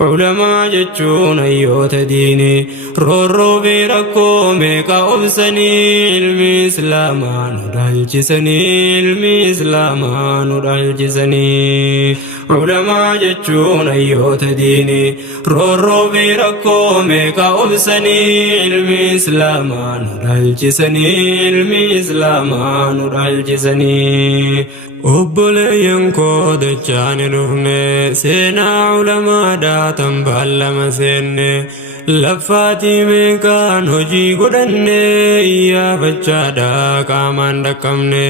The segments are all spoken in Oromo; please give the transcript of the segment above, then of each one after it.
علماء جتشون أيوت ديني رورو بيركو ميكا أبسني علمي إسلاما نور الجسني علمي إسلاما نور الجسني علماء جتشون أيوت ديني رورو بيركو ميكا أبسني علمي إسلاما نور الجسني علمي إسلاما نور الجسني obboleeyyan koo dachaani dhufne seenaa ulamaa daatan baallama seenne laffaatii meeqaan hojii godhanne iyyaafachaadhaa qaamaan dhaqqabne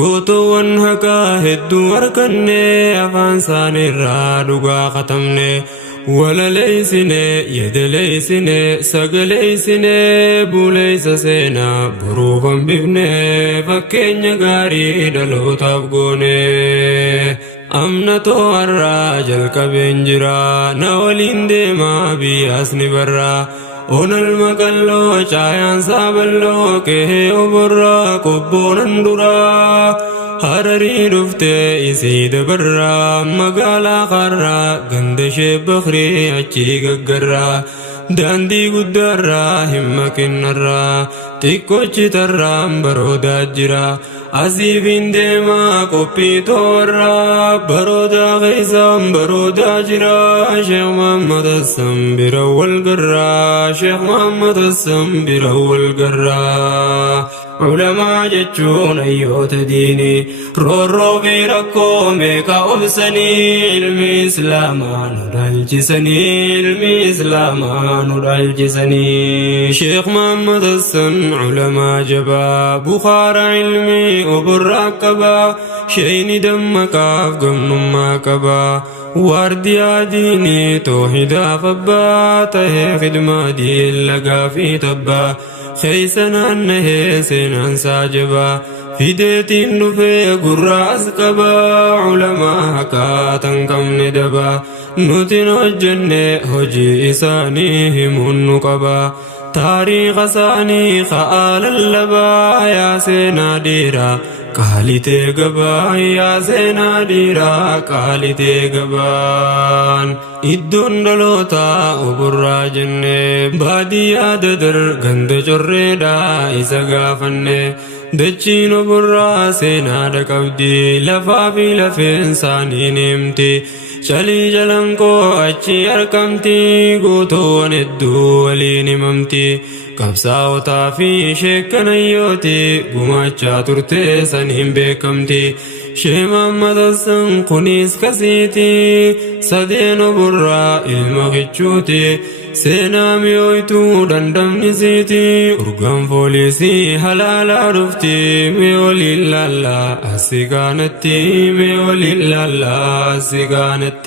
gootoowwan haqaa hedduu arganne afaan isaaniirraa dhugaa katabne walaleeysine yedeleeysine sagaleeysine buleeysa seenaa boruuf hambifne fakkeenya gaarii dhalootaaf goone amna to'arraa jalqabeen jira na waliin deemaa biyyaasni barraa onal maqalloo caayaan saaballoo qe'ee oborraa qobboonan duraa hararii dhufte isii dabarraa magaalaa qarraa ganda ishee bakrii achii gaggarraa daandii guddaarraa himma kennarraa xiqqochi tarraan baroodaa jira asiifin deemaa qophii toorraa baroodaa keessaan baroodaa jira Sheekh Muhammad Hassan bira wal garraa Sheekh Muhammad Hassan bira wal garraa علماء جتشون أيوت ديني رورو بيركو ميكا أبسني علمي إسلاما نور الجسني علمي إسلاما نور الجسني شيخ محمد حسن علماء جبا بخار علمي وبركبا شيني دمكاف قمن ما كبا وارديا ديني توحيدا فبا تهي خدمة دي اللقا في تبا خيسنا أنه سنان ساجبا فيديتين نفي قراس قبا علماء كاتن كم ندبا نتن الجنة هجي إساني همون قبا تاريخ ساني خآل اللبا يا سينا ديرا قالتي قبا يا سينا ديرا قالتي قبان إدون دلوتا وبرا جنة باديا ددر غند جردا إسا غافن دچين وبرا سينا دقودي لفا في لفين ساني نمتي شالي جلنكو أچي أركمتي قوتو ندو ولين ممتي قبساوتا في شكنيوتي قماچا ترتي سنهم بكمتي شيخ محمد حسن قنيس كسيتي سدين برا المغيچوتي سينام يويتو دندم نسيتي أرغم فوليسي حلالا رفتي ميولي لالا أسيقانتي ميولي لالا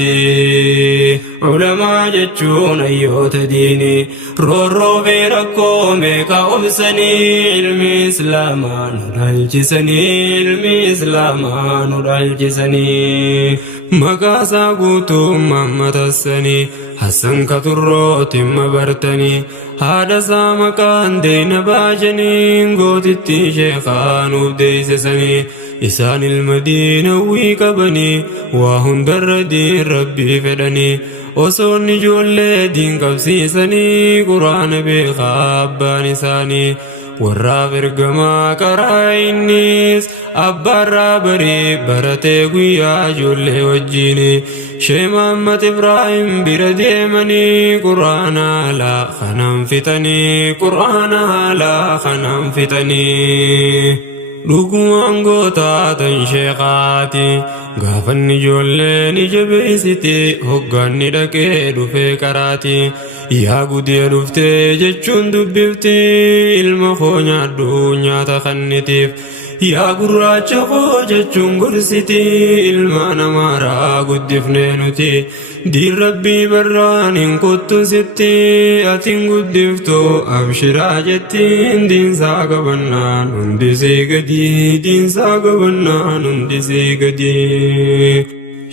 أسيقانتي علماء جتشون أيوت ديني رورو بيركو ميكا أبسني علمي إسلاما نور الجسني علمي إسلاما نور الجسني مقاسا قوتو محمد حسني حسن كتروت مبرتني هذا سامكان دين باجني قوتتي شيخان وديسسني إسان المدينة ويكبني وهندر دين ربي فدني وصوني جولي دين قبسيسني قرآن بخابان ساني warra bergama karainis abbarra bari barate guyyaa ijoollee wajjini Sheikh Muhammad Ibrahim bira deemanii quraana la khanam fitanii quraana la khanam fitanii dhugumaan gootaatan sheekaati gaafanni ijoolleen jabeessite hoggaanni dhaqee dhufee karaati yaa gudee dhuftee jechuun dubbifti ilma koo nyaadhu nyaata kannitiif yaa gurraacha koo jechuun gorsiti ilma namaaraa guddifnee nuti diin rabbii barraan hin kottu sitti atiin guddiftu abshiraa jettiin diinsaa qabannaan hundisii gadi diinsaa qabannaan hundisii gadi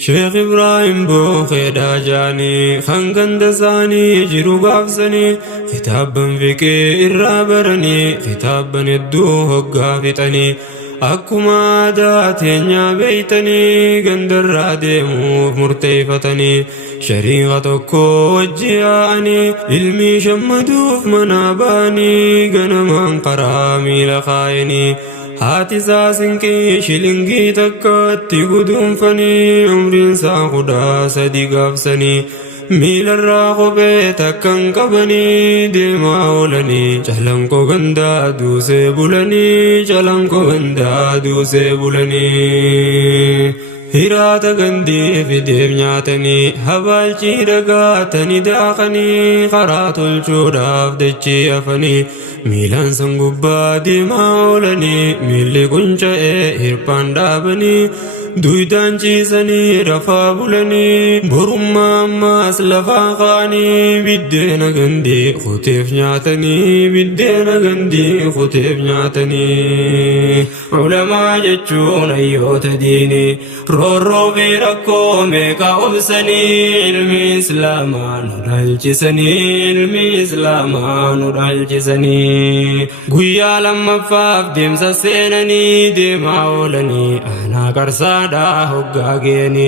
Sheikh Ibrahim Bookhedha jaanii khanganda saanii jiru gaafsanii kitaaban fiqee irraa baranii kitaaban hedduu hoggaa fixanii akkuma daateenya beeytanii gandarraa deemuuf murteeffatanii shariiqa tokko wajji yaa'anii ilmii shammaduuf manaa ba'anii ganamaan karaa miila kaayanii haati isaa sinqii shilingii takkatti guduunfanii umriinsaa 13 gaafsanii miilarraa kophee takkan qabanii deemaa oolanii calanqoo gandaa duusee bulanii calanqoo gandaa duusee bulanii hiraata gandii fideef nyaatanii habaalchii dhagaatanii daakanii karaa tolchuudhaaf dachii hafanii miilaan san gubbaa deemaa oolanii miilli qunca'ee hirphaan dhaabanii duydaan ciisanii rafaa bulanii borummaa ammaas lafaa kaanii biddeena gandii kuteef nyaatanii biddeena gandii kuteef nyaatanii ulamaa jechuun hayyoota diinii roorroo fi rakkoo meeqa obsanii ilmi islaamaa nu dhalchisanii ilmi islaamaa nu dhalchisanii guyyaa lammaffaaf deemsa seenanii deemaa oolanii aanaa qarsaa hoggaa geeni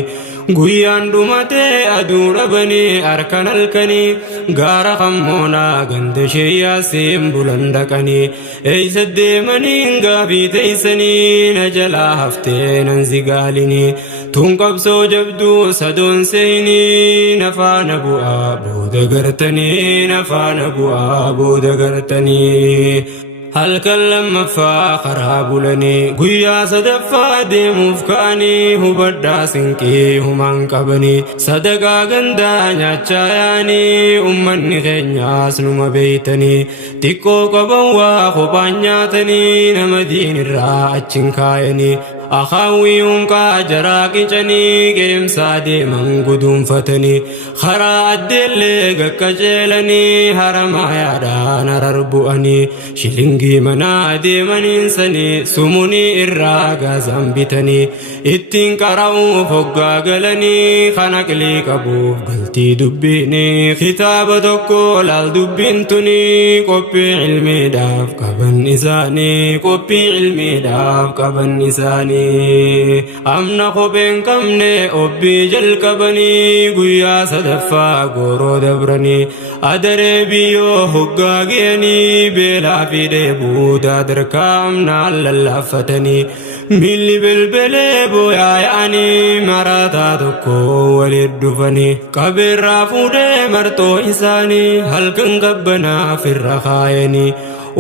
guyyaan dhumatee aduu dhabanii harkan halkanii gaara kammoonaa ganda sheeyyaasiin bulan dhaqanii eeysa deemanii gaafii teeysanii na jalaa haftee nan zigaalinii tun qabsoo jabduu sadoon seeyinii nafaana bu'aa booda gartanii nafaana bu'aa booda gartanii halkan lammaffaa karaa bulanii guyyaa sadaffaa deemuuf ka'anii hubadhaa sinqii humaan qabanii sadaqaa gandaa nyaachaa yaanii ummanni keenyaas numa beeytanii xiqqoo qaban waa kophaan nyaatanii nama diinirraa achin kaayanii akaawwiyyuun qaajaraa qicanii qeemsaa deeman guduunfatanii karaa addeellee gaqqaceelanii haramaa yaadhaan harar bu'anii shilingii manaa deemaniinsanii sumunii irraa gaazaan bitanii ittiin qara'uuf hoggaa galanii kan aqlii qabuuf galtii dubbiinii kitaaba tokko laal dubbiin tunii qophii ilmiidhaaf qaban isaanii qophii ilmiidhaaf qaban isaanii amna kopheen qabne obbii jalqabanii guyyaa sadaffaa gooroo dabranii adaree biyyoo hoggaa ge'anii beelaa fi dheebuu daadarkaa amnaan lallaafatanii miilli belbelee booyaa yaa'anii marataa tokko waliin dhufanii qabeerraa fuudhee marxoo isaanii halkan qabbanaaf irra kaayanii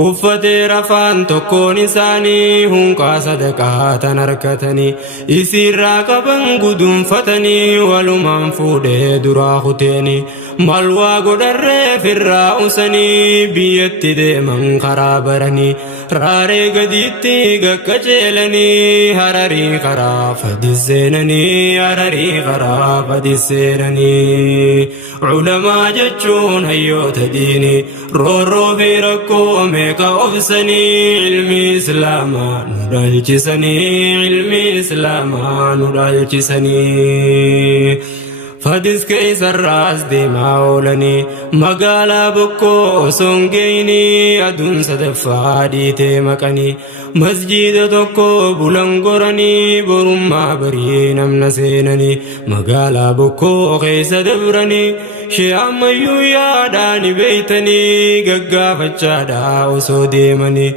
uffatee rafaan tokkoon isaanii hunqaa sadaqaa tan harkatanii isiirraa qaban guduunfatanii walumaan fuudhee duraa kuteenii malwaa godharree firraa usanii biyyatti deeman karaa baranii raaree gadiitti gaqqaceelanii hararii karaa fadisseenanii hararii karaa fadisseenanii ulamaa jechuun hayyoota diinii roorroo fi rakkoo meeqa obsanii ilmi islaamaa nu dhalchisanii ilmi islaamaa nu dhalchisanii fadis keeysarraas deemaa oolanii magaalaa bokkoo osoon geeynii aduun sadaffaa dhiitee maqanii masjiida tokko bulan goranii borummaa barii namna seenanii magaalaa bokkoo keeysa dabranii shee ammayyuu yaadhaani beeytanii gaggaafachaadhaa osoo deemanii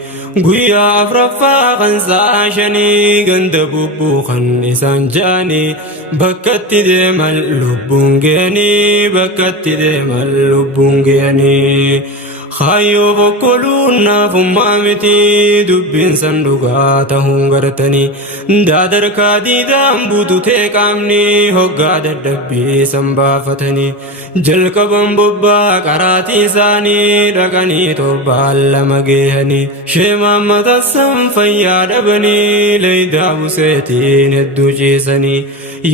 guyyaa afraffaa kan sa'a shanii ganda bubbuu kan isaan ja'anii bakkatti deeman lubbuun ge'anii bakkatti deeman lubbuun ge'anii Khayyoo bokkoluun naafummaa miti dubbiin san dhugaa ta'uun gartanii daadarkaa diidaan buututee qaamni hoggaa dadhabbii san baafatanii jalqaban bobbaa qaraatii isaanii dhaqanii torbaan lama geeyanii sheemaan matassan fayyaa dhabanii leeydaa buseetiin hedduu ciisanii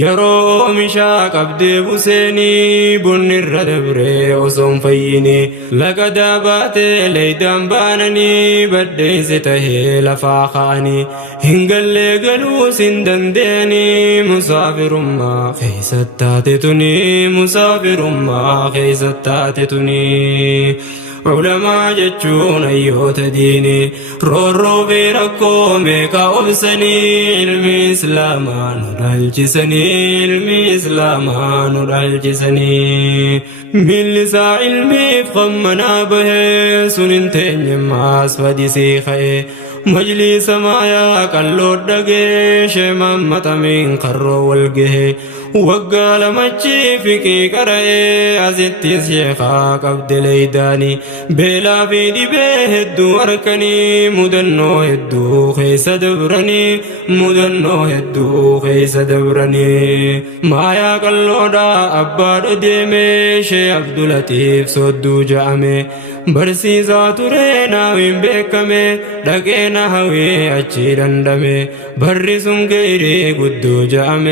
yeroo oomishaa qabdee buseenii bonnirra dabree osoon fayyinii laqadaa baatee leeydaan baananii baddeeyse tahee lafaa ka'anii hin gallee galuus hin dandeenii musaafirummaa keeysat taate tunii musaafirummaa keeysat taate tunii علماء جتشون أيوت ديني رورو بيركو ميكا أبسني علمي إسلاما نرالجسني علمي إسلاما نرالجسني من لسا علمي فخمنا به سننتين يماس فديسي خي مجلس مايا قلود دقي شمام متمين قرو والقه وقال مجي فيكي قرأي أزدت شيخا قبد ليداني بلا في دبه الدو أركني مدنو الدو خيس دبرني مدنو الدو خيس دبرني مايا قلودا أباد ديمي شي عبد اللطيف سودو جامي برسيسا ترينا وين بكمي دقينا هوي أچي دندمي برسم غيري قدو جامي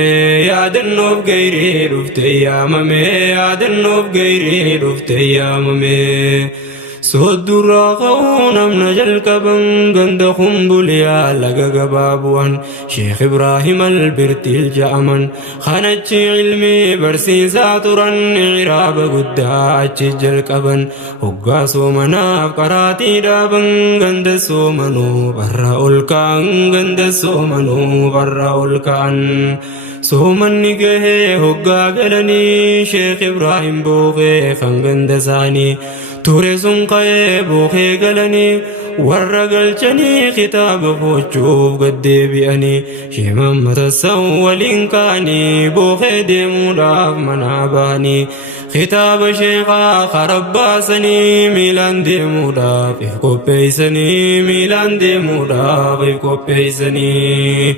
يادنوف غيري رفتي ياممي يادنوف غيري رفتي ياممي سود الراقون من جلكبن غند خنبليا لغا بابوان شيخ إبراهيم البرتي الجامن خانتش علمي برسي ساتران عراب قداچ جلكبن وقاسو مناف قراتي دابن غند سومنو برا الكان غند سومنو برا الكان سومن نگه هقا گلني شيخ إبراهيم بوغي خنگند ساني توري سنقاي بوخي قلني ورقل جني خطاب فوچوف قد بياني شمام متسو والإنكاني بوخي ديمو داف مناباني خطاب شيخا خرباسني ميلان ديمو داف إفكو بيسني ميلان ديمو داف إفكو بيسني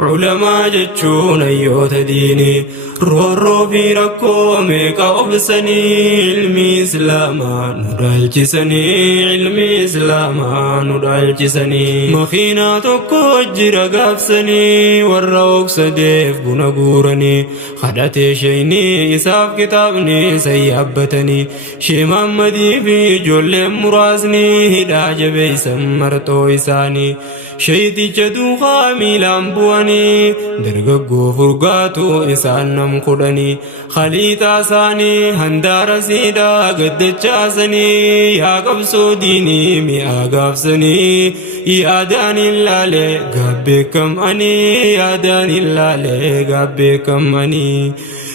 علماء جتشون أيوت ديني رورو في ركو ميكا أبسني علمي إسلاما ندالجسني علمي إسلاما ندالجسني مخينا تكو جرى قافسني والروك سديف بنقورني خدت شيني إساف كتابني سيابتني شمام مدي في جل مراسني هداج بيسم مرتو إساني شيدي جدو خامي لامبواني درقو فرقاتو إسان قرني خليتا ساني هندار سيدا قد جاسني يا قبسو ديني ميا قبسني يا داني اللالي قبكم أني يا داني اللالي قبكم أني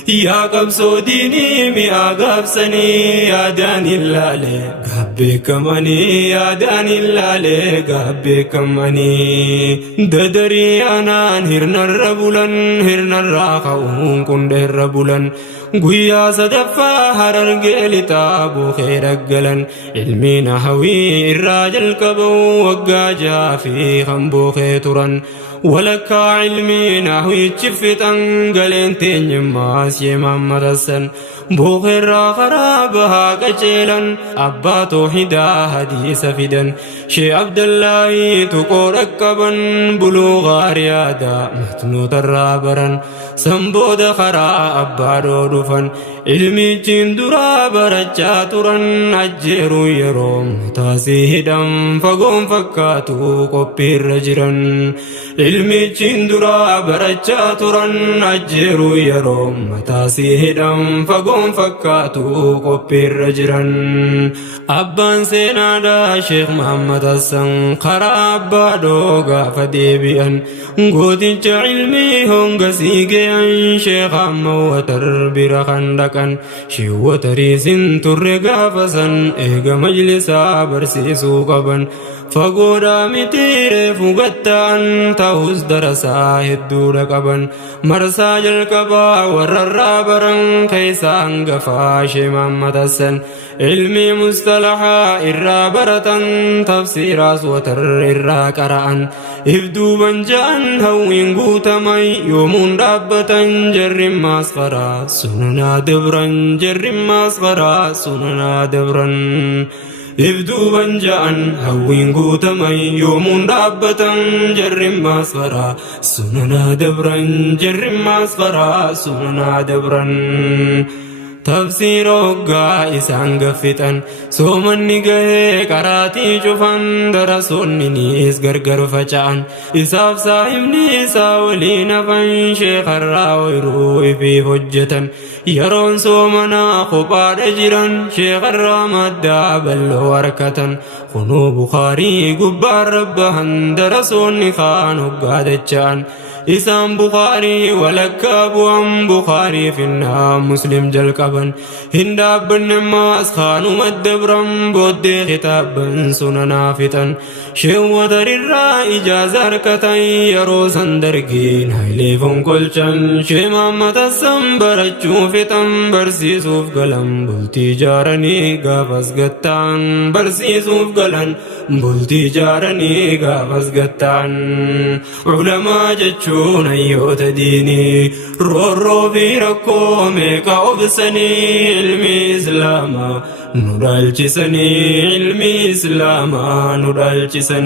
يا قبسو ديني ميا قبسني يا داني اللالي قبكم أني يا داني اللالي قبكم أني ددري أنا هرنا الربولن هرنا الراقون كن الربولن قويا صدفا هرر قيل تابو خير قلن علمي نحوي الراجل كبو وقا جافي خنبو خيطرن ولك علمي نحوي تشفتن قلن تنجماس يمام مرسن بوخير خرابها كجيلا أبا توحيدا حديث فدن شي عبد الله تقول ركبا بلوغ ريادا متنو ترابرا سنبود خرا أبا رودفا علمي جندرا برجا ترن أجيرو يروم تاسيهدم فقوم فكاتو قبير رجرا علمي جندرا برجا ترن أجيرو يروم تاسيهدم فقوم فكاتو قبير رجرا أبان سينادا شيخ محمد السن خرا أبا دوغا فديبيا قوتي علمي هنغ سيجيا شيخ أمو وتربير خندقا شيو تريسن ترقا فسن إيغا مجلسا برسيسو قبا فقودا متير فقطان تاوز درسا هدو رقبا مرسا جلقبا وررابرا كيسا انقفا شمام متسن علمي مصطلحا إرابرة تفسيراس وتر إرا قرآن إفدو بنجان هوين قوتمي يومون رابة جرم ماسخرا سننا دبرا جرم ماسخرا سننا دبرا إفدو بنجان هوين قوتمي يومون رابة جرم ماسخرا سننا دبرا جرم ماسخرا سننا دبرا تفسير وقا إسان قفتن سومن نقه قراتي شفن درسون نيس غرغر فجان إساف صاحب نيسا ولين فن شيخ الراوي روي في حجة يرون سومنا خبار جران شيخ الرامد دابل وركة خنو بخاري قبار ربهن درسون خان وقادتشان إسام بخاري ولك أبو عم بخاري في النام مسلم جلقبا هنداب النماس خانو مدبرم بود خطابا سننا فتن شوة الرا إجازة ركتا يرو سندرقين هايلي فنكلشن شمامة السنبرچو فتن برسي سوف قلم بلتي جارني قافز قطان برسي سوف قلم بلتي جارني قافز قطان علماء جچو نيوت ديني رو في ركومي كأبسني علمي إسلاما نرالجسني علمي إسلاما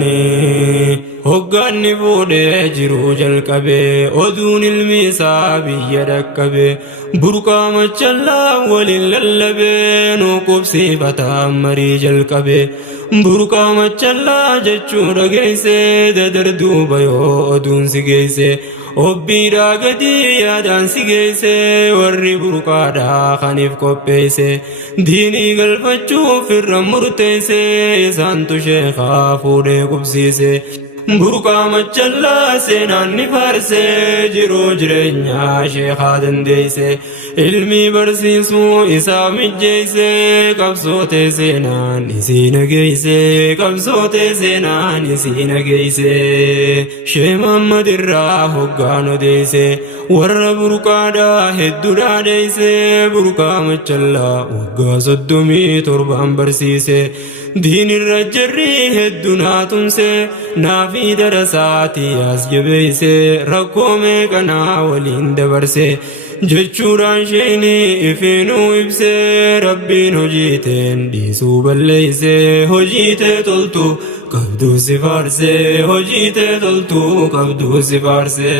نرالجسني هقاني فودي جرو جلقبي ودون الميسابي يدكبي بركا مجلا ولللبي نوكب سيبتا مري جلقبي بركا مجلا جچو رگيسي ددردو بيو ودون سيگيسي obbiidhaa gadi yaadaan si geesse warri burqaadhaa kaniif qopheesse diinii galfachuuf irra murteesse isaantu sheekaa fuudhee qubsiise burqaa machallaa seenaan ni faarse jiruu jireenyaa sheekaa dandeeyse ilmii barsiisuu isaa mijjeeyse qabsootee seenaan isii nageeyse qabsootee seenaan isii nageeyse shee Muhammad irraa hoggaan odeeyse warra burqaadhaa hedduudhaa deeyse burqaa machallaa waggaa 37 barsiise دين الرجري هدنا تمسي نافي درساتي أسجبيسي ركومي كنا ولين دبرسي جچوران شيني إفينو إبسي ربين هجيتين ديسو بليسي هجيتي تلتو قبدو سفارسي هجيتي تلتو قبدو سفارسي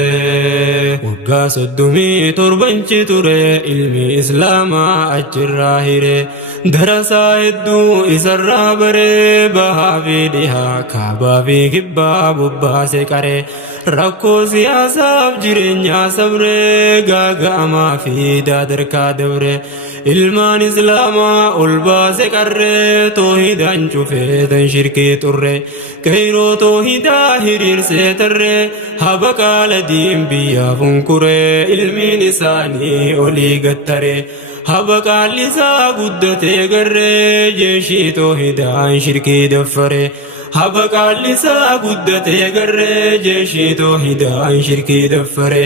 وقا صدومي تربنشي توري علمي إسلاما أجر راهيري درسا هدو إسرا بري بها في ديها كابا في كبا ببا سكري ركو سياسا بجرين صبري غاغا ما في دادر كادبري ilmaan islaamaa ol baase qarree toohidaan cufeetan shirkii turre kayroo toohidaa hiriirsee tarree haba qaala diin biyyaa funkuree ilmiin isaanii olii gattare haba qaallisaa guddatee garree jeeshii toohidaan shirkii daffare haba qaallisaa guddatee garree jeeshii toohidaan shirkii daffare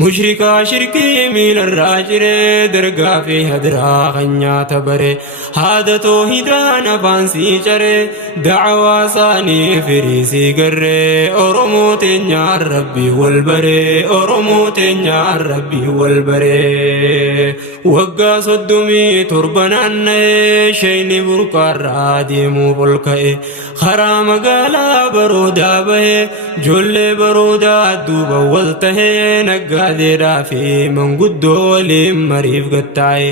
mushrikaa shirkii miilarraa ciree dargaa fi hadiraa kan nyaata bare haada toohidaan afaan sii caree dacwaa isaanii firiisii garree oromoo teenyaan rabbii wal baree oromoo teenyaan rabbii wal baree waggaa 37 naanna'ee shayni burqaarraa deemuuf ol ka'e karaa magaalaa baroodaa bahee ijoollee baroodaa duuba wal tahee naggaadeedhaa fi manguddoo waliin mariif gattaa'e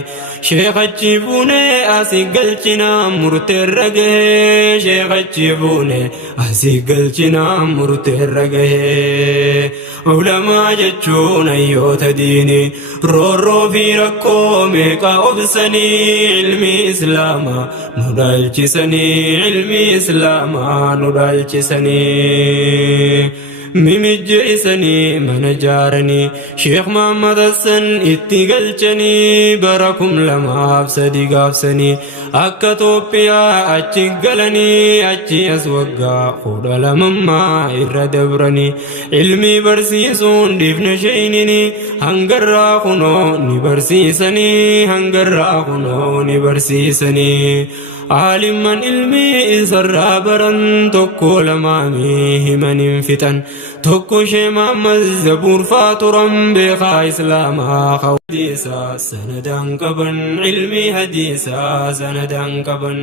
sheekachi fuunee asii galchinaa murteerra gahee sheekachi fuunee asii galchinaa murteerra gahee ulamaa jechuun hayyoota diinii roorroo fi rakkoo meeqa obsanii ilmi islaamaa nu dhaalchisanii ilmi islaamaa nu dhaalchisanii mimijjeessanii mana jaaranii sheekh Muhammad Hassan itti galchanii bara 2003 gaafsanii akka Itoophiyaa achi galanii achi as waggaa 12 irra dabranii ilmi barsiisuun dhiifna sheenini hangarraa kunoo ni barsiisanii hangarraa kunoo ni barsiisanii عالما علمي إسرى برن تقول مامي من انفتن tokko shee Muhammad Zabuur Faaturan beekaa Islaamaa hadiisa sanadaan qaban ilmi hadiisa sanadaan qaban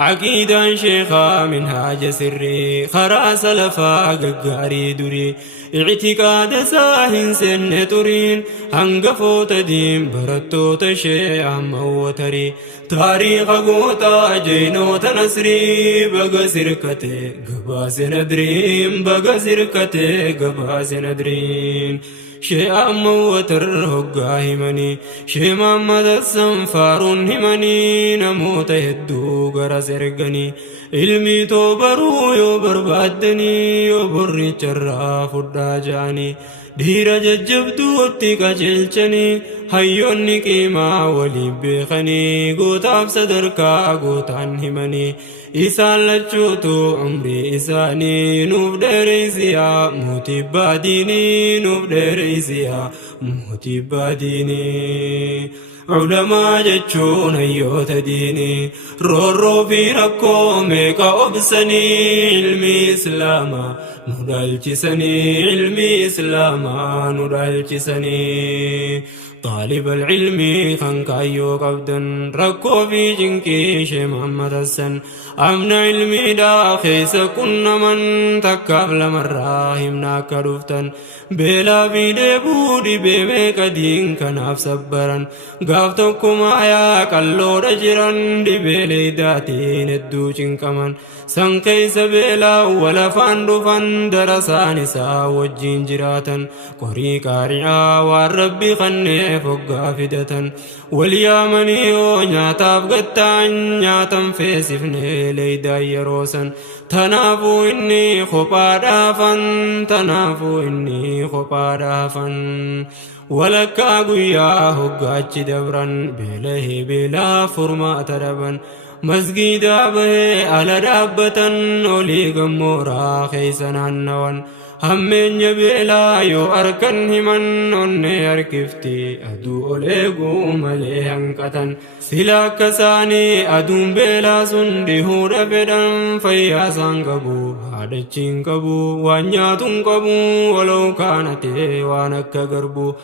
عقيدان شيخا منهاج سري خرا سلفا ققاري دري اعتقاد ساهن سن ترين هنقفو تديم برتو تشي وتري تاريخ قوتا جينو تنسري بقى سركتي قباس ندريم بقى سركتي قباس ندريم شيء وتر هقا همني شيء محمد السنفارون همني نموت يدو غرس ارغني علمي توبرو يو بربادني يو بري چرا فدا جاني دير ججبدو اتقا جلچني حيوني قيما ولي بخني قوتاب صدركا قوتان همني إسان لچوتو عمري إساني نوف دريسيا موتي باديني نوف دريسيا موتي باديني علماء جچون هيوت ديني رو في ركو ميكا أبسني علمي إسلاما ندالجسني علمي إسلاما ندالجسني طالب العلم خنكايو قبدا ركو في جنكي شي محمد السن أمن علمي دا خيس كن من تكابل مراهم ناكا رفتن بلا في ديبو دي بيميك دين كناف سبرا قافتكم آيا كاللو رجرا دي بيلي داتين الدوشن كمان سن كيس بلا ولا فان درسان سا وجين جراتا قري كارعا والرب خني فقا فدة واليامنيو نياتاف قطان نياتم فيسفني ليدا يروسا تنافو إني خبا دافن تنافو إني خبا دافن ولكا قويا هقاچ دبرا بله بلا فرما تربا مسجدا به على دابتن ولي غمورا خيسن عنوان همين يبلا يو أركن همن وني أركفتي أدو أوليقو مليهن كتن سلا كساني أدون بلا سندي هور بدن فياسان قبو هادچين قبو وانياتون قبو ولو كانتي وانك قربو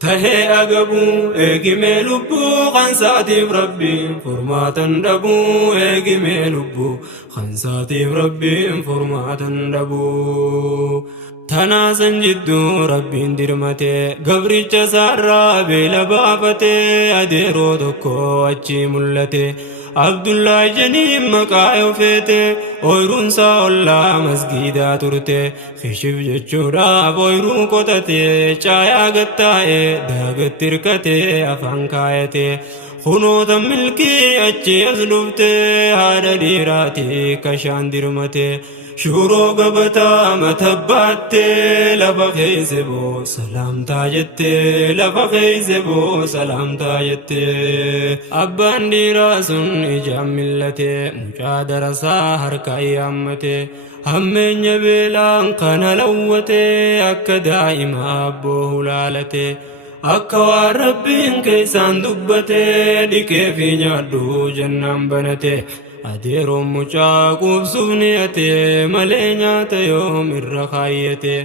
تهي أقبو إيقمي لبو خنساتي بربي فرماتا دبو إيقمي لبو خنساتي بربي فرماتا دبو تناسا جدو ربي اندرمتي قبري جسارا بلا بابتي أديرو دكو أجي ملتي عبد الله جنيم مقايو فيته اويرون سا الله مسجدا ترته خشب جچورا بويرون قطته چايا گتاي داغت تركته افان كايته خنو تملكي اچي ازلوته هاد ديراتي كشان درمته شورو قبتا متباتي لبخي سبو سلام تاجتي لبخي سبو سلام تاجتي أبان ديراسون إجام ملتي مجادر ساهر كايامتي همين يبيلان قنا لوتي أكا دائما أبوه لالتي أكا ربين كيسان دبتي دي كيفي نادو جنان بنتي أديرو مچاقوب سبنيتي ملينيات يوم الرخايتي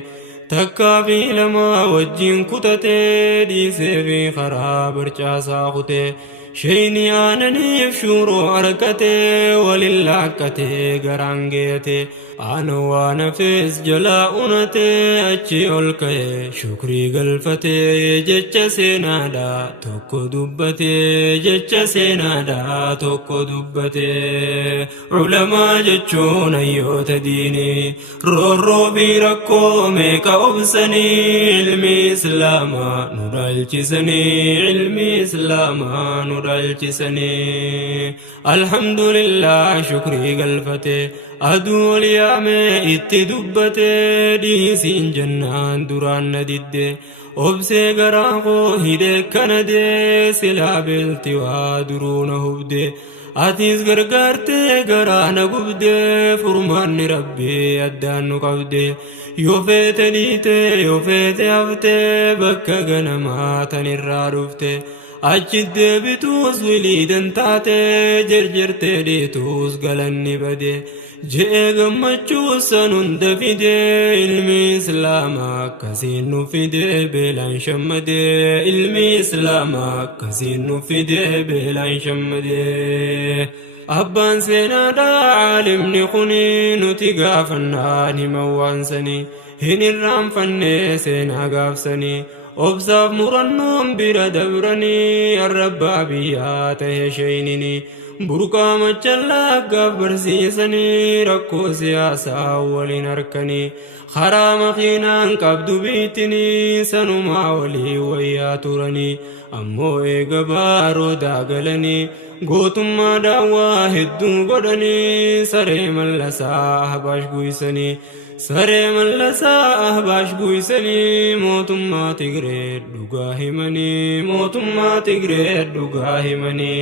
تكا في لما وجين كتتي دي سيفي خراب رچاسا خطي شيني آنني فشورو عركتي وللعكتي غرانگيتي آنو وانا فيس جلاؤنتي اچي olkaye شكري قلفتي جچ سينادا توكو دبتي جچ سينادا توكو دبتي علماء جچون ايوت ديني رو بيركو ميكا أبسني علمي إسلاما ندالچسني علمي إسلاما ندالچسني الحمد لله شكري قلفتي أدو اليامي اتدبتي دي سين جنان دران ندد أبسي غراقو هيدي كندي سلا بالتوا درون هبدي أتيس غرغرتي غرانا قبدي فرمان ربي أدان نقبدي يوفيت نيتي يوفيت أفتي بكا غنما تنرى رفتي أجد بتوس وليدن تاتي جرجرت ديتوس قلني بدي جئ قمتشو سنون دفيدي علمي إسلامك كسين نفيدي بلان شمدي علمي إسلامك كسين نفيدي بلان شمدي أبان سينا دا عالم نخوني نتيقا فناني موانسني هن الرام فني سينا قافسني أبصاف مرنم بلا دبرني الرب بياته شينني بركا مجلا قبر سيسني ركو سياسة ولين أركني خرام خينان قبض بيتني سنما ولي وياترني أمو إيقبارو داقلني قوتما دعوا هدو قدني سري ملسا أحباش قويسني سري ملسا أحباش قويسني موتما تقريد دقاهمني موتما تقريد دقاهمني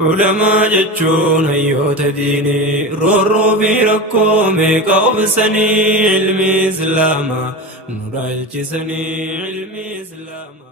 علماء جتشون هيوت ديني رورو بيركو ميكا أبسني علمي إسلاما نراجسني علمي إسلاما